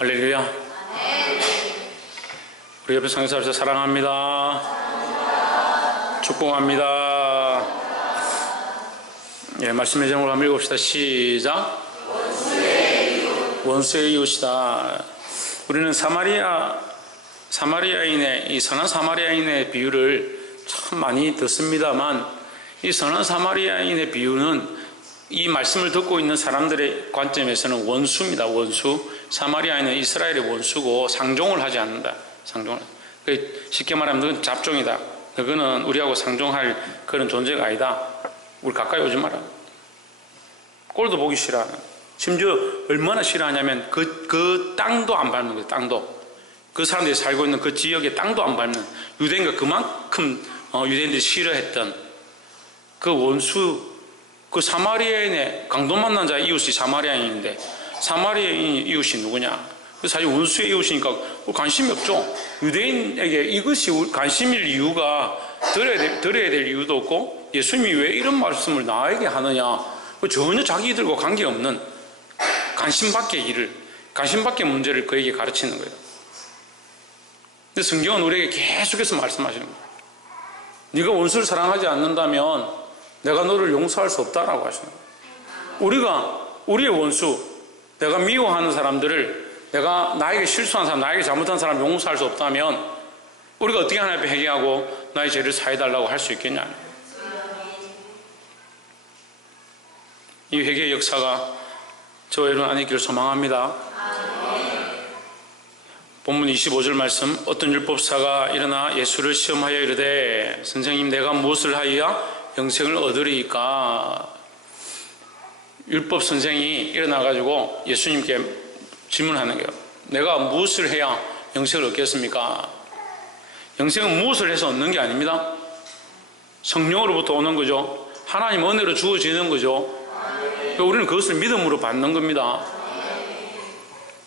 할렐루야. 우리 옆에 상사합시다. 사랑합니다. 축복합니다. 예, 말씀의 제목을 한번 읽읍시다. 시작. 원수의 이웃이다. 우리는 사마리아인의 이 선한 사마리아인의 비유를 참 많이 듣습니다만, 이 선한 사마리아인의 비유는 이 말씀을 듣고 있는 사람들의 관점에서는 원수입니다. 원수. 사마리아인은 이스라엘의 원수고 상종을 하지 않는다. 상종을. 쉽게 말하면 그건 잡종이다. 그거는 우리하고 상종할 그런 존재가 아니다. 우리 가까이 오지 마라. 꼴도 보기 싫어하는. 심지어 얼마나 싫어하냐면 그 땅도 안 밟는 거예요. 땅도. 그 사람들이 살고 있는 그 지역의 땅도 안 밟는, 유대인과 그만큼 유대인들이 싫어했던 그 원수, 그 사마리아인의 강도 만난 자의 이웃이 사마리아인인데, 사마리아인 이웃이 누구냐? 사실 원수의 이웃이니까 관심이 없죠. 유대인에게 이것이 관심일 이유가, 들어야 될 이유도 없고, 예수님이 왜 이런 말씀을 나에게 하느냐? 전혀 자기들과 관계없는 관심 밖의 일을, 관심 밖의 문제를 그에게 가르치는 거예요. 근데 성경은 우리에게 계속해서 말씀하시는 거예요. 네가 원수를 사랑하지 않는다면 내가 너를 용서할 수 없다라고 하시는 거예요. 우리의 원수, 내가 미워하는 사람들을, 내가 나에게 실수한 사람, 나에게 잘못한 사람 용서할 수 없다면 우리가 어떻게 하나님 앞에 회개하고 나의 죄를 사해달라고 할 수 있겠냐. 이 회개의 역사가 저와 여러분 안에 있기를 소망합니다. 본문 25절 말씀, 어떤 율법사가 일어나 예수를 시험하여 이르되 선생님, 내가 무엇을 하여야 영생을 얻으리이까? 율법 선생이 일어나가지고 예수님께 질문하는 거예요. 내가 무엇을 해야 영생을 얻겠습니까? 영생은 무엇을 해서 얻는 게 아닙니다. 성령으로부터 오는 거죠. 하나님 은혜로 주어지는 거죠. 우리는 그것을 믿음으로 받는 겁니다.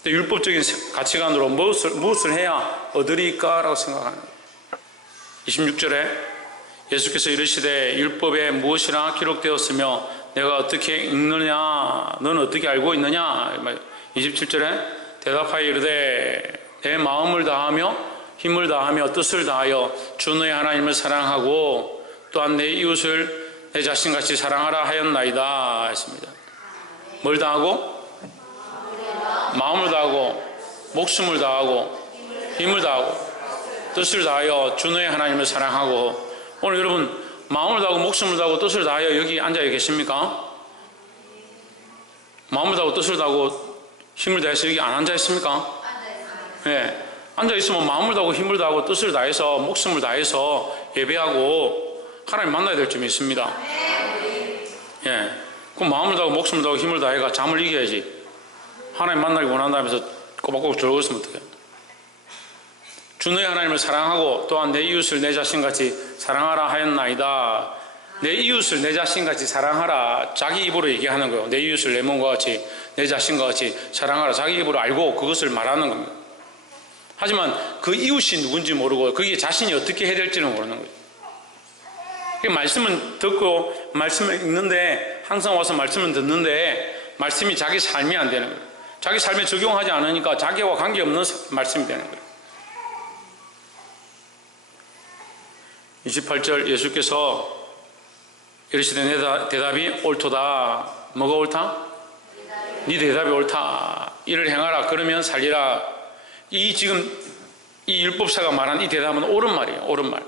율법적인 가치관으로 무엇을 해야 얻으리까? 라고 생각하는 거예요. 26절에 예수께서 이르시되 율법에 무엇이나 기록되었으며 내가 어떻게 읽느냐? 너는 어떻게 알고 있느냐? 27절에 대답하여 이르되 내 마음을 다하며 힘을 다하며 뜻을 다하여 주 너의 하나님을 사랑하고 또한 내 이웃을 내 자신같이 사랑하라 하였나이다 했습니다. 뭘 다하고? 마음을 다하고 목숨을 다하고 힘을 다하고 뜻을 다하여 주 너의 하나님을 사랑하고. 오늘 여러분 마음을 다하고 목숨을 다하고 뜻을 다하여 여기 앉아 계십니까? 마음을 다하고 뜻을 다하고 힘을 다해서 여기 안 앉아 있습니까? 네. 앉아 있으면 마음을 다하고 힘을 다하고 뜻을 다해서 목숨을 다해서 예배하고 하나님 만나야 될 점이 있습니다. 예. 그럼 마음을 다하고 목숨을 다하고 힘을 다해가 잠을 이겨야지. 하나님 만나기 원한다면서 꼬박꼬박 졸고 있으면 어떡해? 주 너의 하나님을 사랑하고 또한 내 이웃을 내 자신같이 사랑하라 하였나이다. 내 이웃을 내 자신같이 사랑하라. 자기 입으로 얘기하는 거예요. 내 이웃을 내 몸과 같이, 내 자신과 같이 사랑하라. 자기 입으로 알고 그것을 말하는 겁니다. 하지만 그 이웃이 누군지 모르고 거기에 자신이 어떻게 해야 될지는 모르는 거예요. 말씀은 듣고 말씀을 읽는데, 항상 와서 말씀을 듣는데 말씀이 자기 삶이 안 되는 거예요. 자기 삶에 적용하지 않으니까 자기와 관계없는 말씀이 되는 거예요. 28절 예수께서 이르시되 내 대답이 옳도다. 뭐가 옳다? 네 대답이 옳다. 이를 행하라. 그러면 살리라. 지금 이 율법사가 말한 이 대답은 옳은 말이에요. 옳은 말.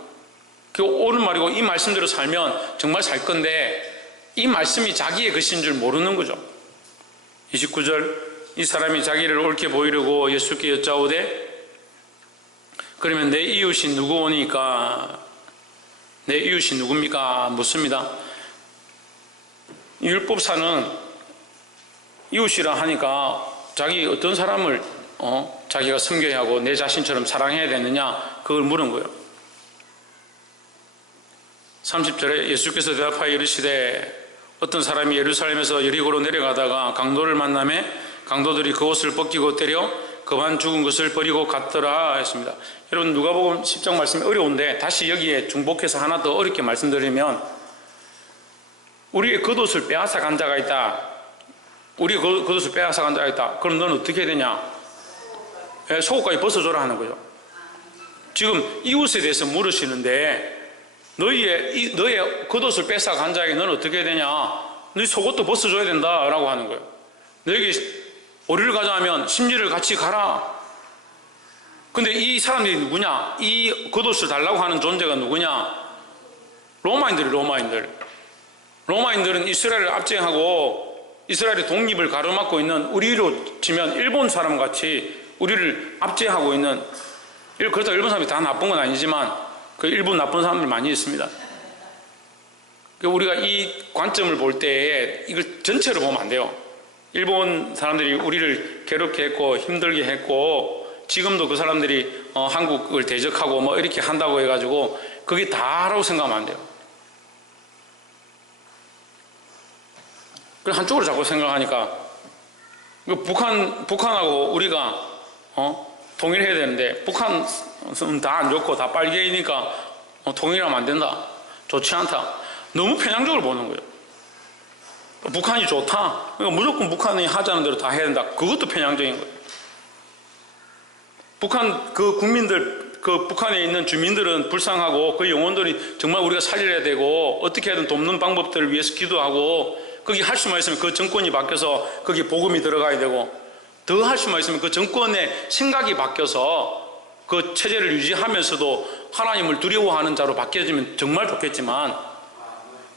그 옳은 말이고 이 말씀대로 살면 정말 살 건데 이 말씀이 자기의 것인 줄 모르는 거죠. 29절 이 사람이 자기를 옳게 보이려고 예수께 여짜오되 그러면 내 이웃이 누구오니까? 내 이웃이 누굽니까? 묻습니다. 율법사는 이웃이라 하니까 자기 어떤 사람을 자기가 섬겨야 하고 내 자신처럼 사랑해야 되느냐, 그걸 물은 거예요. 30절에 예수께서 대답하여 이르시되 어떤 사람이 예루살렘에서 여리고로 내려가다가 강도를 만나매 강도들이 그 옷을 벗기고 때려 그만 죽은 것을 버리고 갔더라 했습니다. 여러분 누가복음 10장 말씀이 어려운데 다시 여기에 중복해서 하나 더 어렵게 말씀드리면, 우리의 겉옷을 빼앗아 간 자가 있다. 우리의 겉옷을 빼앗아 간 자가 있다. 그럼 너는 어떻게 해야 되냐? 속옷까지 벗어줘라 하는 거죠. 지금 이웃에 대해서 물으시는데 너의 겉옷을 뺏어간 자에게 너는 어떻게 해야 되냐? 너희 속옷도 벗어줘야 된다라고 하는 거예요. 너에게 오리를 가져가면 심리를 같이 가라. 근데 이 사람들이 누구냐? 이 겉옷을 달라고 하는 존재가 누구냐? 로마인들. 로마인들은 이스라엘을 압제하고 이스라엘의 독립을 가로막고 있는, 우리로 치면 일본 사람 같이 우리를 압제하고 있는, 그렇다고 일본 사람이 다 나쁜 건 아니지만 그 일본 나쁜 사람들 많이 있습니다. 우리가 이 관점을 볼 때에 이걸 전체로 보면 안 돼요. 일본 사람들이 우리를 괴롭게 했고 힘들게 했고 지금도 그 사람들이 한국을 대적하고 뭐 이렇게 한다고 해가지고 그게 다라고 생각하면 안 돼요. 그래서 한쪽으로 자꾸 생각하니까 북한하고 우리가 통일해야 되는데 북한은 다 안 좋고 다 빨개이니까 통일하면 안 된다. 좋지 않다. 너무 편향적으로 보는 거예요. 북한이 좋다. 그러니까 무조건 북한이 하자는 대로 다 해야 된다. 그것도 편향적인 거예요. 북한 그 국민들, 그 북한에 있는 주민들은 불쌍하고 그 영혼들이 정말 우리가 살려야 되고 어떻게 하든 돕는 방법들을 위해서 기도하고 거기 할 수만 있으면 그 정권이 바뀌어서 거기 복음이 들어가야 되고 더 할 수만 있으면 그 정권의 생각이 바뀌어서 그 체제를 유지하면서도 하나님을 두려워하는 자로 바뀌어지면 정말 좋겠지만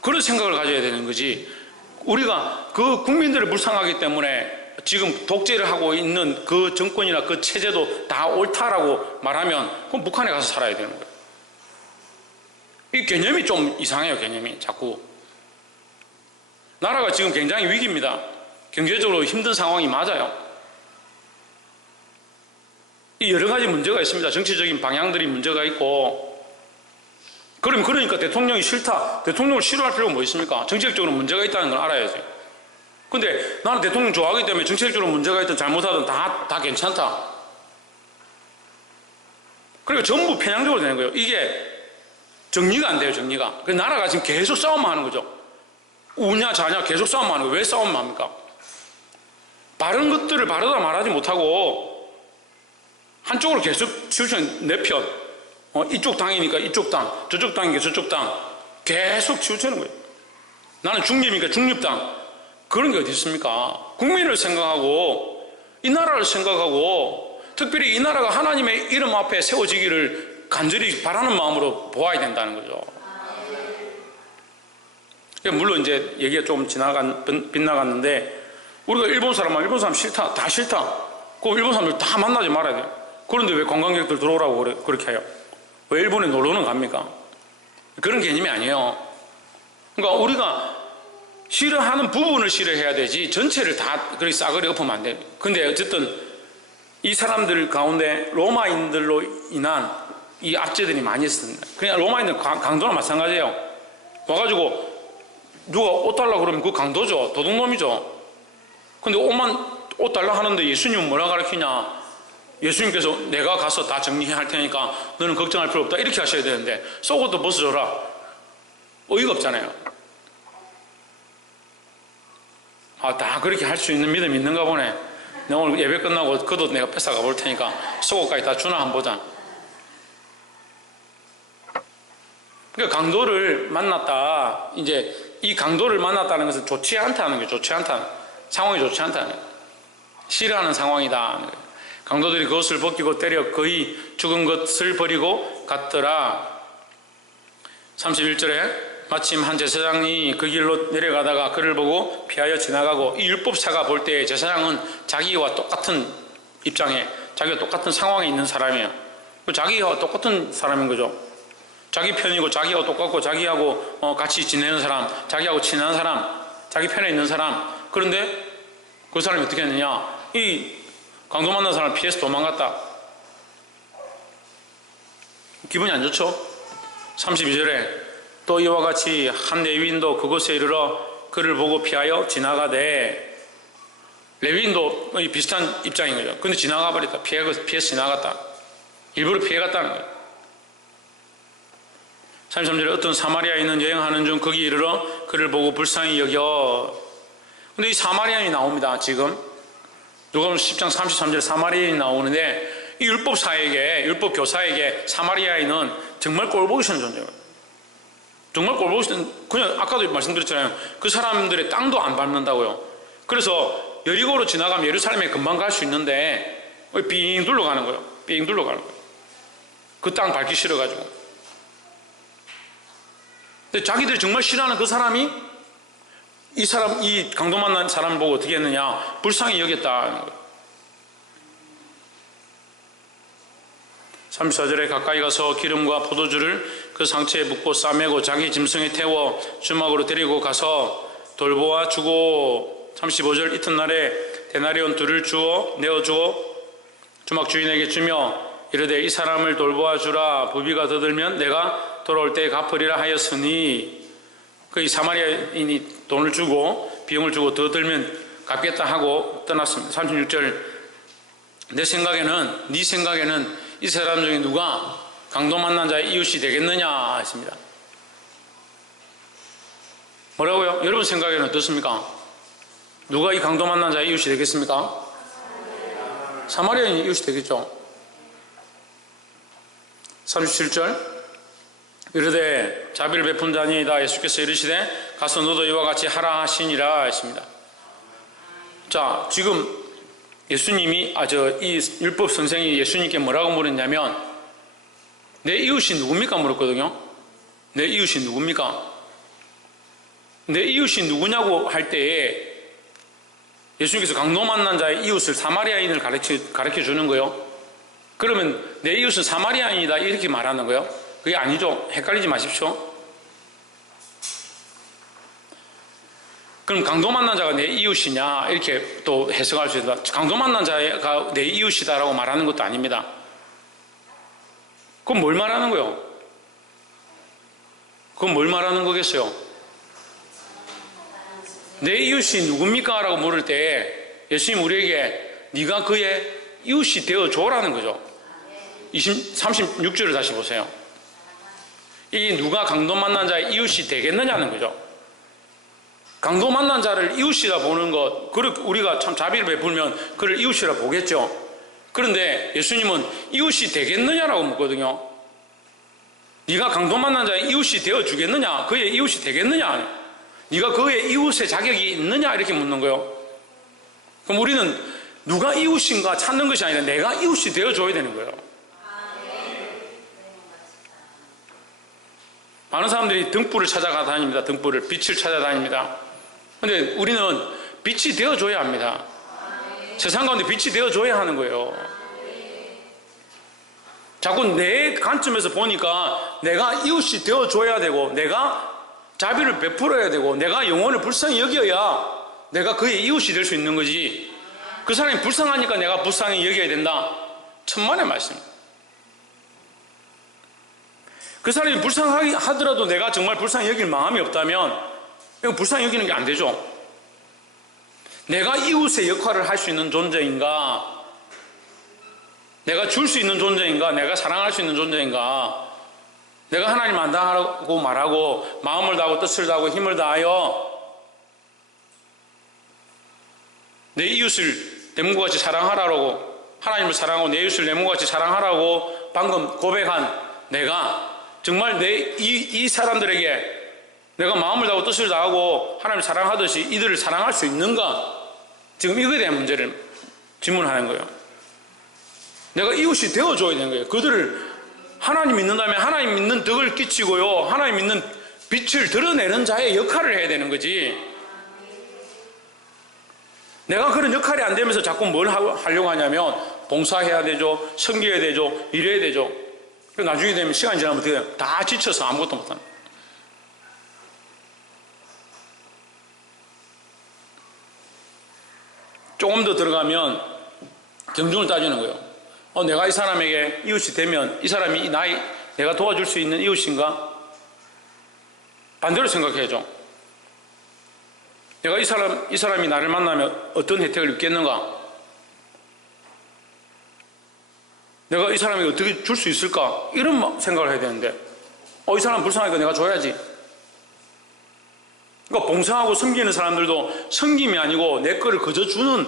그런 생각을 가져야 되는 거지. 우리가 그 국민들을 불쌍하기 때문에 지금 독재를 하고 있는 그 정권이나 그 체제도 다 옳다라고 말하면 그럼 북한에 가서 살아야 되는 거예요. 이 개념이 좀 이상해요. 개념이 자꾸. 나라가 지금 굉장히 위기입니다. 경제적으로 힘든 상황이 맞아요. 이 여러 가지 문제가 있습니다. 정치적인 방향들이 문제가 있고. 그러니까 대통령이 싫다. 대통령을 싫어할 필요가 뭐 있습니까? 정책적으로 문제가 있다는 걸 알아야지. 근데 나는 대통령 좋아하기 때문에 정책적으로 문제가 있든 잘못하든 다 괜찮다. 그러니까 전부 편향적으로 되는 거예요. 이게 정리가 안 돼요. 정리가. 그 나라가 지금 계속 싸움만 하는 거죠. 우냐 자냐 계속 싸움만 하는 거예요. 왜 싸움만 합니까? 바른 것들을 바르다 말하지 못하고 한쪽으로 계속 치우치는 내 편. 이쪽 당이니까 이쪽 당, 저쪽 당이니까 저쪽 당. 계속 치우치는 거예요. 나는 중립이니까 중립당. 그런 게 어디 있습니까? 국민을 생각하고 이 나라를 생각하고 특별히 이 나라가 하나님의 이름 앞에 세워지기를 간절히 바라는 마음으로 보아야 된다는 거죠. 물론 이제 얘기가 좀 빗나갔는데 우리가 일본 사람 싫다, 다 싫다. 그 일본 사람들 다 만나지 말아야 돼요. 그런데 왜 관광객들 들어오라고 그렇게 해요? 왜 일본에 놀러는 갑니까? 그런 개념이 아니에요. 그러니까 우리가 싫어하는 부분을 싫어해야 되지 전체를 다 그렇게 싸그리 엎으면 안 돼요. 근데 어쨌든 이 사람들 가운데 로마인들로 인한 이 압제들이 많이 있습니다. 그냥 로마인들 강도나 마찬가지예요. 와가지고 누가 옷 달라고 그러면 그 강도죠. 도둑놈이죠. 근데 옷 달라 하는데 예수님은 뭐라 가르치냐? 예수님께서 내가 가서 다 정리할 테니까 너는 걱정할 필요 없다 이렇게 하셔야 되는데 속옷도 벗어줘라. 어이가 없잖아요. 다 그렇게 할 수 있는 믿음이 있는가 보네. 내가 오늘 예배 끝나고 겉옷 내가 뺏어가 볼 테니까 속옷까지 다 주나 한번 보자. 그러니까 강도를 만났다. 이제 이 강도를 만났다는 것은 좋지 않다는 거예요. 좋지 않다는 상황이 좋지 않다는 거예요. 싫어하는 상황이다. 강도들이 그것을 벗기고 때려 거의 죽은 것을 버리고 갔더라. 31절에 마침 한 제사장이 그 길로 내려가다가 그를 보고 피하여 지나가고 이 율법사가 볼 때 제사장은 자기와 똑같은 입장에 자기와 똑같은 상황에 있는 사람이에요. 자기와 똑같은 사람인 거죠. 자기 편이고 자기하고 똑같고 자기하고 같이 지내는 사람, 자기하고 친한 사람, 자기 편에 있는 사람. 그런데 그 사람이 어떻게 했느냐? 이 강도 만난 사람을 피해서 도망갔다. 기분이 안 좋죠? 32절에 또 이와 같이 한 레위인도 그곳에 이르러 그를 보고 피하여 지나가되 레위인도 비슷한 입장인 거죠. 근데 지나가 버렸다. 피해서 지나갔다. 일부러 피해갔다는 거예요. 33절에 어떤 사마리아인은 여행하는 중 거기 이르러 그를 보고 불쌍히 여겨. 근데 이 사마리아인이 나옵니다. 지금 누가복음 10장 33절에 사마리아인이 나오는데 이 율법사에게, 율법 교사에게 사마리아인은 정말 꼴보기 싫은 존재예요. 정말 꼴보기 싫은, 그냥 아까도 말씀드렸잖아요. 그 사람들의 땅도 안 밟는다고요. 그래서 여리고로 지나가면 예루살렘에 금방 갈 수 있는데 삥 둘러가는 거예요. 삥 둘러가는 거예요. 그 땅 밟기 싫어가지고. 근데 자기들이 정말 싫어하는 그 사람이 이 강도 만난 사람을 보고 어떻게 했느냐? 불쌍히 여겼다는 거예요. 34절에 가까이 가서 기름과 포도주를 그 상처에 붓고 싸매고 자기 짐승에 태워 주막으로 데리고 가서 돌보아 주고 35절 이튿날에 데나리온 둘을 주어 내어주어 주막 주인에게 주며 이르되 이 사람을 돌보아 주라. 부비가 더 들면 내가 돌아올 때에 갚으리라 하였으니 그 이 사마리아인이 돈을 주고 비용을 주고 더 들면 갚겠다 하고 떠났습니다. 36절 네 생각에는 이 사람 중에 누가 강도 만난 자의 이웃이 되겠느냐 했습니다. 뭐라고요? 여러분 생각에는 어떻습니까? 누가 이 강도 만난 자의 이웃이 되겠습니까? 사마리아인이 이웃이 되겠죠. 37절 이르되 자비를 베푼 자니이다. 예수께서 이르시되 가서 너도 이와 같이 하라 하시니라 했습니다. 자, 지금 예수님이 이 율법 선생이 예수님께 뭐라고 물었냐면 내 이웃이 누굽니까 물었거든요. 내 이웃이 누굽니까? 내 이웃이 누구냐고 할 때에 예수님께서 강도 만난 자의 이웃을 사마리아인을 가르쳐 주는 거예요. 그러면 내 이웃은 사마리아인이다 이렇게 말하는 거예요. 그게 아니죠. 헷갈리지 마십시오. 그럼 강도 만난 자가 내 이웃이냐 이렇게 또 해석할 수 있다. 강도 만난 자가 내 이웃이다라고 말하는 것도 아닙니다. 그럼 뭘 말하는 거예요? 그럼 뭘 말하는 거겠어요? 내 이웃이 누굽니까? 라고 물을 때 예수님 우리에게 네가 그의 이웃이 되어줘라는 거죠. 36절을 다시 보세요. 이 누가 강도 만난 자의 이웃이 되겠느냐는 거죠. 강도 만난 자를 이웃이라 보는 것, 우리가 참 자비를 베풀면 그를 이웃이라 보겠죠. 그런데 예수님은 이웃이 되겠느냐라고 묻거든요. 네가 강도 만난 자의 이웃이 되어주겠느냐? 그의 이웃이 되겠느냐? 네가 그의 이웃의 자격이 있느냐? 이렇게 묻는 거예요. 그럼 우리는 누가 이웃인가 찾는 것이 아니라 내가 이웃이 되어줘야 되는 거예요. 많은 사람들이 등불을 찾아가 다닙니다. 등불을, 빛을 찾아다닙니다. 근데 우리는 빛이 되어줘야 합니다. 세상 가운데 빛이 되어줘야 하는 거예요. 자꾸 내 관점에서 보니까 내가 이웃이 되어줘야 되고 내가 자비를 베풀어야 되고 내가 영혼을 불쌍히 여겨야 내가 그의 이웃이 될 수 있는 거지. 그 사람이 불쌍하니까 내가 불쌍히 여겨야 된다. 천만의 말씀입니다. 그 사람이 불쌍하더라도 내가 정말 불쌍히 여길 마음이 없다면 이거 불쌍히 여기는 게 안 되죠. 내가 이웃의 역할을 할 수 있는 존재인가, 내가 줄 수 있는 존재인가, 내가 사랑할 수 있는 존재인가, 내가 하나님 안다고 말하고 마음을 다하고 뜻을 다하고 힘을 다하여 내 이웃을 내 몸과 같이 사랑하라고, 하나님을 사랑하고 내 이웃을 내 몸과 같이 사랑하라고 방금 고백한 내가 정말 이 사람들에게 내가 마음을 다하고 뜻을 다하고 하나님을 사랑하듯이 이들을 사랑할 수 있는가? 지금 이거에 대한 문제를 질문하는 거예요. 내가 이웃이 되어줘야 되는 거예요. 그들을 하나님 믿는다면 하나님 믿는 덕을 끼치고요, 하나님 믿는 빛을 드러내는 자의 역할을 해야 되는 거지. 내가 그런 역할이 안 되면서 자꾸 뭘 하려고 하냐면 봉사해야 되죠, 섬겨야 되죠, 이래야 되죠. 나중에 되면 시간이 지나면 어떻게 돼요? 다 지쳐서 아무것도 못하는. 조금 더 들어가면 경중을 따지는 거예요. 내가 이 사람에게 이웃이 되면 이 사람이 내가 도와줄 수 있는 이웃인가? 반대로 생각해야죠. 내가 이 사람이 나를 만나면 어떤 혜택을 입겠는가? 내가 이 사람에게 어떻게 줄 수 있을까? 이런 생각을 해야 되는데, 이 사람 불쌍하니까 내가 줘야지. 그러니까 봉사하고 섬기는 사람들도 섬김이 아니고 내 거를 그저 주는,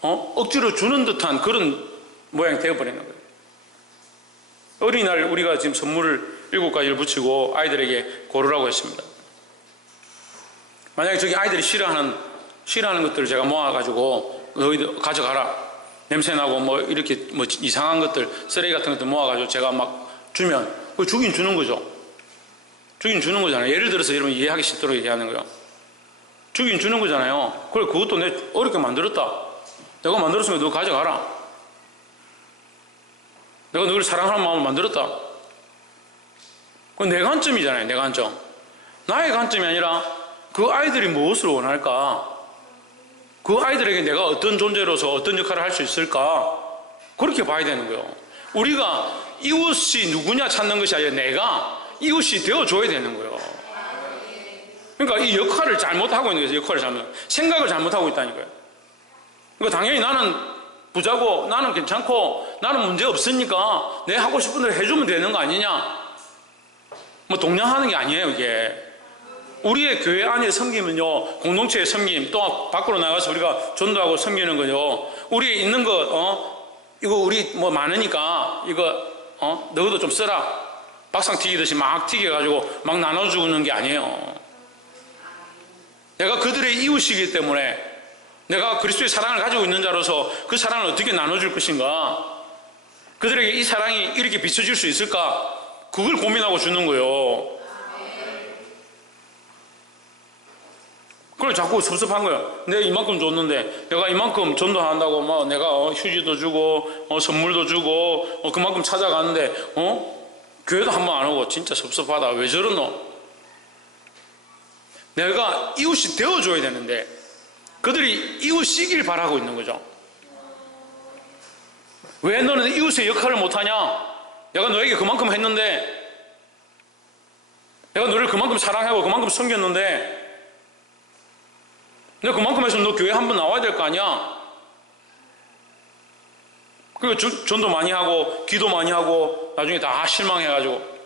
억지로 주는 듯한 그런 모양이 되어버리는 거예요. 어린이날 우리가 지금 선물을 7가지를 붙이고 아이들에게 고르라고 했습니다. 만약에 저기 아이들이 싫어하는 것들을 제가 모아가지고 너희들 가져가라. 냄새나고 뭐 이렇게 뭐 이상한 것들, 쓰레기 같은 것들 모아가지고 제가 막 주면 그거 주긴 주는 거죠. 주긴 주는 거잖아요. 예를 들어서 여러분 이해하기 쉽도록 얘기하는 거예요. 주긴 주는 거잖아요. 그래, 그것도 내 어렵게 만들었다. 내가 만들었으니까 너 가져가라. 내가 너를 사랑하는 마음을 만들었다. 그건 내 관점이잖아요. 내 관점. 나의 관점이 아니라 그 아이들이 무엇을 원할까? 그 아이들에게 내가 어떤 존재로서 어떤 역할을 할 수 있을까? 그렇게 봐야 되는 거예요. 우리가 이웃이 누구냐 찾는 것이 아니라 내가 이웃이 되어줘야 되는 거예요. 그러니까 이 역할을 잘못하고 있는 거예요. 역할을 생각을 잘못하고 있다는 거예요. 그러니까 당연히 나는 부자고 나는 괜찮고 나는 문제 없으니까 내 하고 싶은 대로 해주면 되는 거 아니냐? 뭐 동냥하는 게 아니에요. 이게 우리의 교회 안에 섬기면요, 공동체의 섬김, 또 밖으로 나가서 우리가 전도하고 섬기는 거요, 우리에 있는 거 이거 우리 뭐 많으니까 이거 너희도 좀 써라. 박상 튀기듯이 막 튀겨가지고 막 나눠주는 게 아니에요. 내가 그들의 이웃이기 때문에 내가 그리스도의 사랑을 가지고 있는 자로서 그 사랑을 어떻게 나눠줄 것인가, 그들에게 이 사랑이 이렇게 비춰질 수 있을까, 그걸 고민하고 주는 거예요. 그걸 자꾸 섭섭한 거예요. 내가 이만큼 줬는데 내가 이만큼 전도한다고 막 내가 휴지도 주고 선물도 주고 그만큼 찾아가는데 교회도 한 번 안 오고 진짜 섭섭하다. 왜 저러노? 내가 이웃이 되어줘야 되는데 그들이 이웃이길 바라고 있는 거죠. 왜 너는 이웃의 역할을 못하냐? 내가 너에게 그만큼 했는데, 내가 너를 그만큼 사랑하고 그만큼 섬겼는데, 내가 그만큼 했으면 너 교회 한번 나와야 될 거 아니야? 그리고 전도 많이 하고 기도 많이 하고 나중에 다 실망해가지고,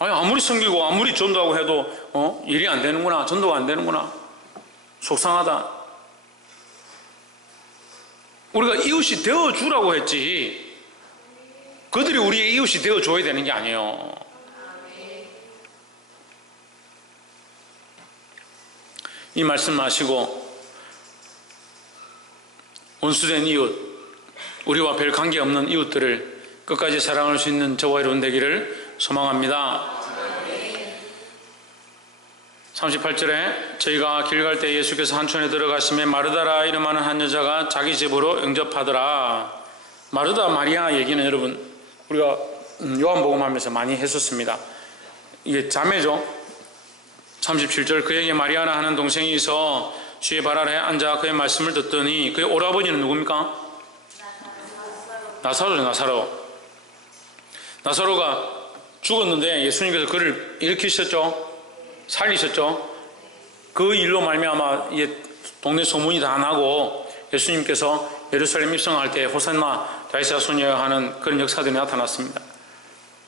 아니 아무리 섬기고 아무리 전도하고 해도 일이 안 되는구나, 전도가 안 되는구나, 속상하다. 우리가 이웃이 되어주라고 했지 그들이 우리의 이웃이 되어줘야 되는 게 아니에요. 이 말씀 마시고 원수된 이웃, 우리와 별 관계없는 이웃들을 끝까지 사랑할 수 있는 저와 여러분 되기를 소망합니다. 38절에 저희가 길 갈 때 예수께서 한촌에 들어가시매 마르다라 이름하는 한 여자가 자기 집으로 영접하더라. 마르다 마리아 얘기는 여러분 우리가 요한복음 하면서 많이 했었습니다. 이게 자매죠. 37절 그에게 마리아라 하는 동생이 있어 주의 발 아래 앉아 그의 말씀을 듣더니, 그의 오라버니는 누굽니까? 나사로죠. 나사로가 죽었는데 예수님께서 그를 일으키셨죠. 살리셨죠. 그 일로 말미암아 동네 소문이 다 나고 예수님께서 예루살렘 입성할 때 호산나 다윗의 자손이여 하는 그런 역사들이 나타났습니다.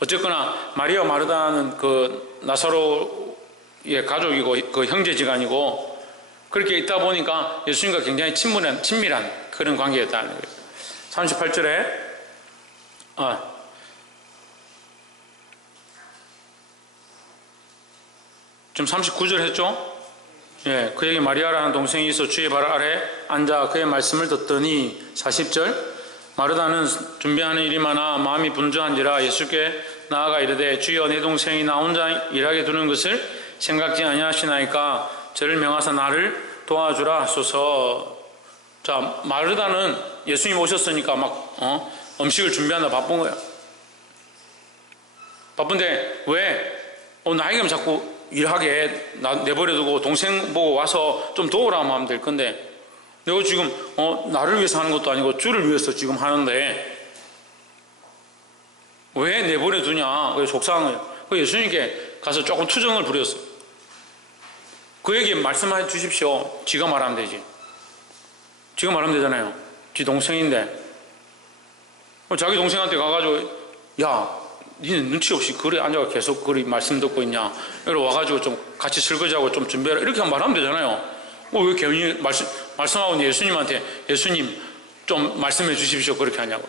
어쨌거나 마리아 마르다는 그 나사로의 가족이고 그 형제지간이고 그렇게 있다 보니까 예수님과 굉장히 친밀한 그런 관계였다는 거예요. 38절에 지금 39절 했죠? 예, 그에게 마리아라는 동생이 있어 주의 발 아래 앉아 그의 말씀을 듣더니, 40절 마르다는 준비하는 일이 많아 마음이 분주한지라 예수께 나아가 이르되 주여 내 동생이 나 혼자 일하게 두는 것을 생각지 아니하시나이까 저를 명하사 나를 도와주라 하소서. 자, 마르다는 예수님 오셨으니까 막 음식을 준비한다 바쁜 거야. 바쁜데 왜 나에게만 자꾸 일하게 내버려두고 동생 보고 와서 좀 도우라 하면 될 건데, 내가 지금 나를 위해서 하는 것도 아니고 주를 위해서 지금 하는데 왜 내버려두냐. 그래서 속상한 거예요. 그 예수님께 가서 조금 투정을 부렸어요. 그에게 말씀해 주십시오. 지가 말하면 되지. 지가 말하면 되잖아요. 지 동생인데. 자기 동생한테 가가지고 야 니는 눈치 없이 그래 앉아가 계속 그리 말씀 듣고 있냐, 이러 와가지고 좀 같이 설거지하고 좀 준비해라, 이렇게 말하면 되잖아요. 왜 괜히 말씀하고 예수님한테 예수님 좀 말씀해 주십시오. 그렇게 하냐고.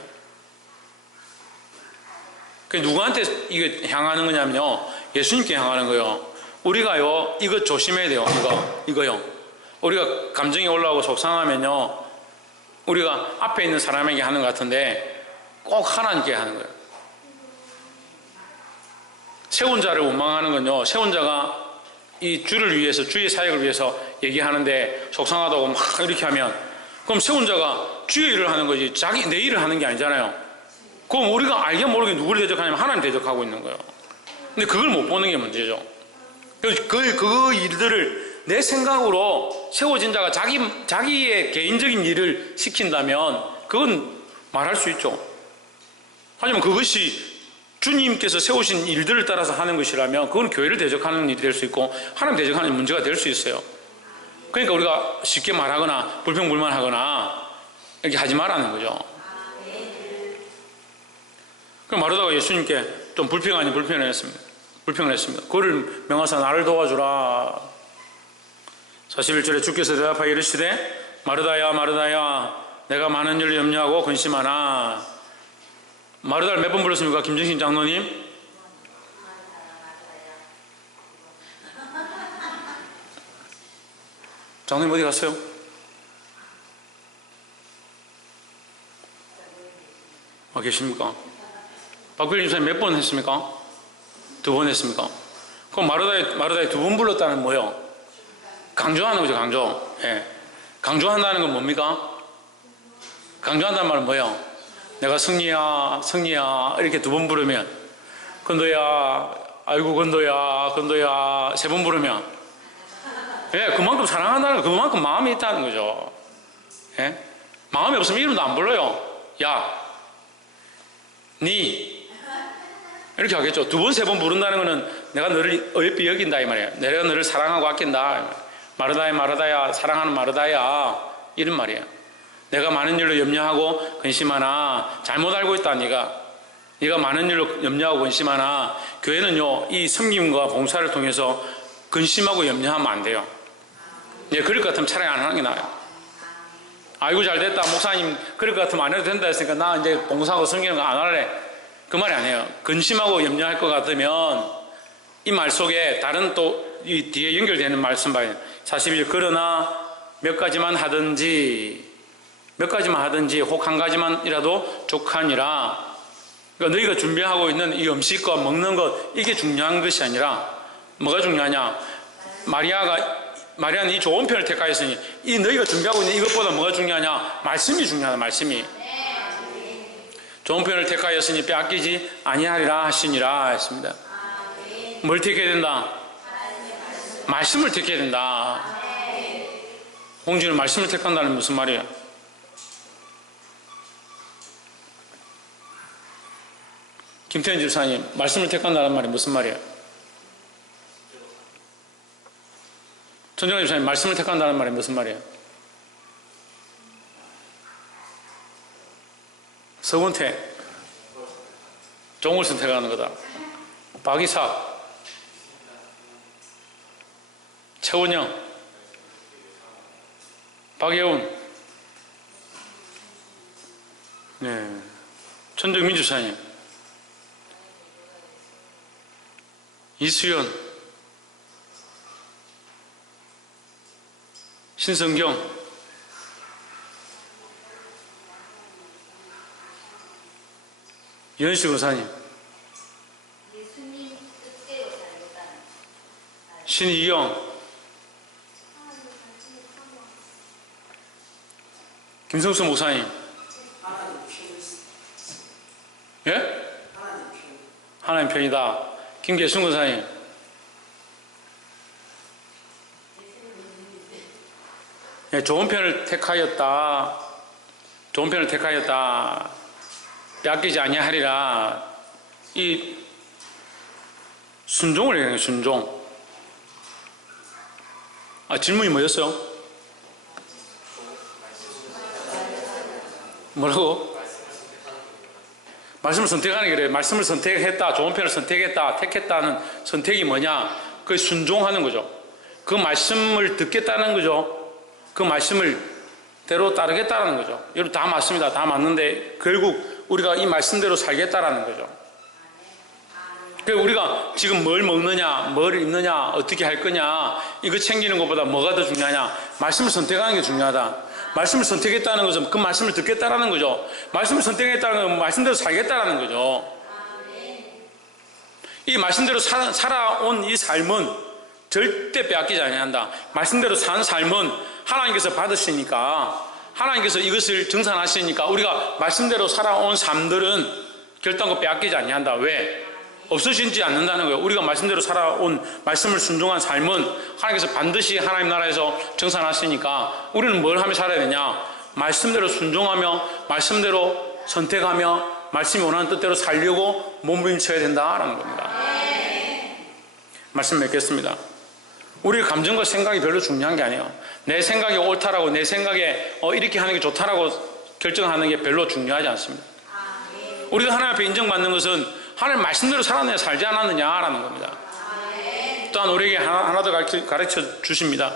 그 누구한테 이게 향하는 거냐면요. 예수님께 향하는 거예요. 우리가요, 이거 조심해야 돼요. 이거요. 우리가 감정이 올라오고 속상하면요, 우리가 앞에 있는 사람에게 하는 것 같은데 꼭 하나님께 하는 거예요. 세운 자를 원망하는 건요, 세운 자가 이 주를 위해서, 주의 사역을 위해서 얘기하는데 속상하다고 막 이렇게 하면, 그럼 세운 자가 주의 일을 하는 거지 내 일을 하는 게 아니잖아요. 그럼 우리가 알게 모르게 누구를 대적하냐면 하나님 대적하고 있는 거예요. 근데 그걸 못 보는 게 문제죠. 그 일들을 내 생각으로 세워진 자가 자기의 개인적인 일을 시킨다면 그건 말할 수 있죠. 하지만 그것이 주님께서 세우신 일들을 따라서 하는 것이라면 그건 교회를 대적하는 일이 될 수 있고 하나님 대적하는 문제가 될 수 있어요. 그러니까 우리가 쉽게 말하거나 불평불만하거나 이렇게 하지 말라는 거죠. 그럼 마르다가 예수님께 좀 불평 아닌 불평을 했습니다. 그를 명하사 나를 도와주라. 41절에 주께서 대답하여 이르시되 마르다야 마르다야 내가 많은 일을 염려하고 근심하나. 마르다를 몇 번 불렀습니까? 김정신 장로님? 장로님 어디 갔어요? 계십니까? 박필림 집사님 몇 번 했습니까? 2번 했습니까? 그럼 마르다에 2번 불렀다는 뭐예요? 강조하는 거죠, 강조. 예. 강조한다는 건 뭡니까? 강조한다는 말은 뭐예요? 내가 승리야 이렇게 2번 부르면, 건도야, 아이고 건도야 3번 부르면, 예, 그만큼 사랑한다는 거, 그만큼 마음이 있다는 거죠. 예? 마음이 없으면 이름도 안 불러요. 야, 니 이렇게 하겠죠. 2번, 3번 부른다는 거는 내가 너를 어여삐 여긴다 이 말이에요. 내가 너를 사랑하고 아낀다. 마르다야 사랑하는 마르다야 이런 말이에요. 내가 많은 일로 염려하고 근심하나. 잘못 알고 있다. 네가 많은 일로 염려하고 근심하나. 교회는요, 이 섬김과 봉사를 통해서 근심하고 염려하면 안 돼요. 예, 그럴 것 같으면 차라리 안 하는 게 나아요. 아이고 잘됐다 목사님 그럴 것 같으면 안 해도 된다 했으니까 나 이제 봉사하고 섬기는 거 안 할래, 그 말이 아니에요. 근심하고 염려할 것 같으면 이 말 속에 다른 또 이 뒤에 연결되는 말씀 봐요. 41절 그러나 몇 가지만 하든지 혹 한 가지만이라도 족하니라. 그러니까 너희가 준비하고 있는 이 음식과 먹는 것, 이게 중요한 것이 아니라 뭐가 중요하냐. 마리아는 이 좋은 편을 택하였으니 이 너희가 준비하고 있는 이것보다 뭐가 중요하냐. 말씀이 중요하다. 말씀이. 좋은 편을 택하였으니 빼앗기지 아니하리라 하시니라 했습니다. 뭘 택해야 된다? 말씀을 택해야 된다. 홍진은 말씀을 택한다는 무슨 말이에요? 김태현 집사님, 말씀을 택한다는 말이 무슨 말이에요? 전정환 집사님, 말씀을 택한다는 말이 무슨 말이에요? 서원태, 종을 선택하는 거다. 박이삭, 최원영, 박예훈, 네, 천정민 주사님, 이수연, 신성경, 이현식 의사님, 신희경, 김성수 목사님, 예? 하나님 편이다. 김계순 의사님, 예, 좋은 편을 택하였다. 빼앗기지 아니하리라. 이 순종을 해야 해요. 순종. 질문이 뭐였어요? 뭐라고? 말씀을 선택하는 게 그래요. 말씀을 선택했다. 좋은 편을 선택했다. 택했다는 선택이 뭐냐? 그게 순종하는 거죠. 그 말씀을 듣겠다는 거죠. 그 말씀을 말씀대로 따르겠다라는 거죠. 여러분 다 맞습니다. 다 맞는데 결국 우리가 이 말씀대로 살겠다라는 거죠. 그러니까 우리가 지금 뭘 먹느냐, 뭘 입느냐, 어떻게 할 거냐, 이거 챙기는 것보다 뭐가 더 중요하냐? 말씀을 선택하는 게 중요하다. 말씀을 선택했다는 것은 그 말씀을 듣겠다라는 거죠. 말씀을 선택했다는 건 말씀대로 살겠다라는 거죠. 이 말씀대로 살아온 이 삶은 절대 빼앗기지 아니한다. 말씀대로 사는 삶은 하나님께서 받으시니까, 하나님께서 이것을 증산하시니까 우리가 말씀대로 살아온 삶들은 결단코 빼앗기지 아니한다. 왜? 없어지지 않는다는 거예요. 우리가 말씀대로 살아온 말씀을 순종한 삶은 하나님께서 반드시 하나님 나라에서 정산하시니까 우리는 뭘 하며 살아야 되냐? 말씀대로 순종하며 말씀대로 선택하며 말씀이 원하는 뜻대로 살려고 몸부림쳐야 된다라는 겁니다. 말씀 맺겠습니다. 우리의 감정과 생각이 별로 중요한 게 아니에요. 내 생각이 옳다라고, 내 생각에 이렇게 하는 게 좋다라고 결정하는 게 별로 중요하지 않습니다. 우리가 하나님 앞에 인정받는 것은 하나님 말씀대로 살았느냐 살지 않았느냐라는 겁니다. 또한 우리에게 하나 더 가르쳐 주십니다.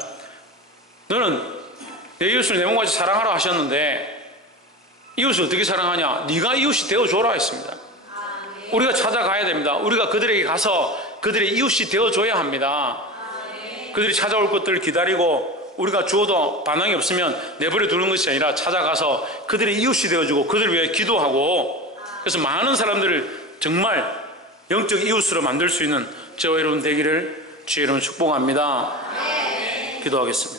너는 내 이웃을 내 몸같이 사랑하라 하셨는데 이웃을 어떻게 사랑하냐? 네가 이웃이 되어줘라 했습니다. 우리가 찾아가야 됩니다. 우리가 그들에게 가서 그들의 이웃이 되어줘야 합니다. 그들이 찾아올 것들을 기다리고 우리가 주어도 반응이 없으면 내버려 두는 것이 아니라 찾아가서 그들의 이웃이 되어주고 그들을 위해 기도하고, 그래서 많은 사람들을 정말 영적 이웃으로 만들 수 있는 저와 여러분 되기를 주의 이름으로 축복합니다. 기도하겠습니다.